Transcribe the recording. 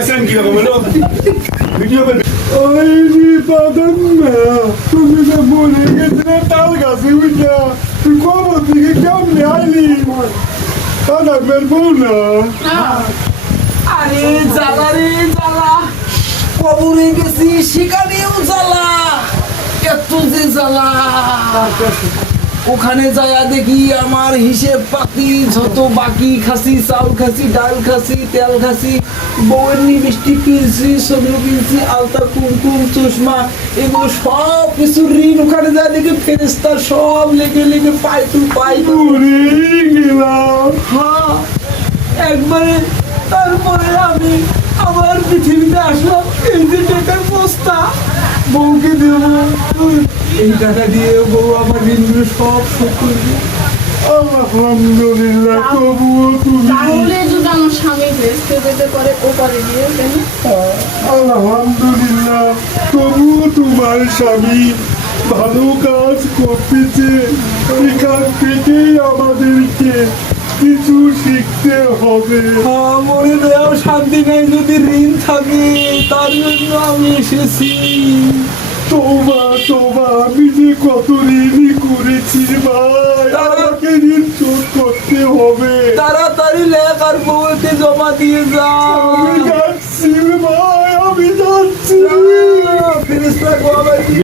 দেখছেন কিরকম হলো ভিডিও করে ওই পাতাম না তুমি তো বলে গেছিলে তাল গাছে উঠা তুই কবর দিকে কেমনে আইলি তা ডাকবেন বল না আরে জ্বালা রে জ্বালা, কবরে গেছি সেখানেও জ্বালা, এত যে জ্বালা। ওখানে যায়া দেখি আমার হিসেব পাতি যত বাকি খাসি, চাউল খাসি, ডাল খাসি, তেল খাসি, বউয়ের লিপস্টিক কিনছি, সবজি কিনছি, আলতা, কুমকুম, চশমা, এগুলো সব কিছু ঋণ। ওখানে যা দেখি ফেরেস্তা সব লেগে লেগে পাই টু পাই টু গেলাম হ্যাঁ একবারে। তারপরে আমি আবার পৃথিবীতে আসলাম, এই যে টাকার বস্তা বউকে দেব, এই টাকা দিয়ে বউ আমার ঋণগুলো সব শোধ করবে। আলহামদুলিল্লাহ তবুও তুমি তাহলে যদি আমার স্বামী ভেস্তে যেতে পারে ও করে দিয়ে কেন? আলহামদুলিল্লাহ তবুও তোমার স্বামী ভালো কাজ করতেছে, এখান থেকেই আমাদেরকে কিছু শিখতে হবে। মনে দেওয়ার শান্তি নেই যদি ঋণ থাকে, তার জন্য আমি এসেছি। তোবা তোবা আমি যে কত ঋণই করেছি ভাই, আমাকে ঋণ শোধ করতে হবে। তাড়াতাড়ি লেখ আর বউকে জমা দিয়ে যা।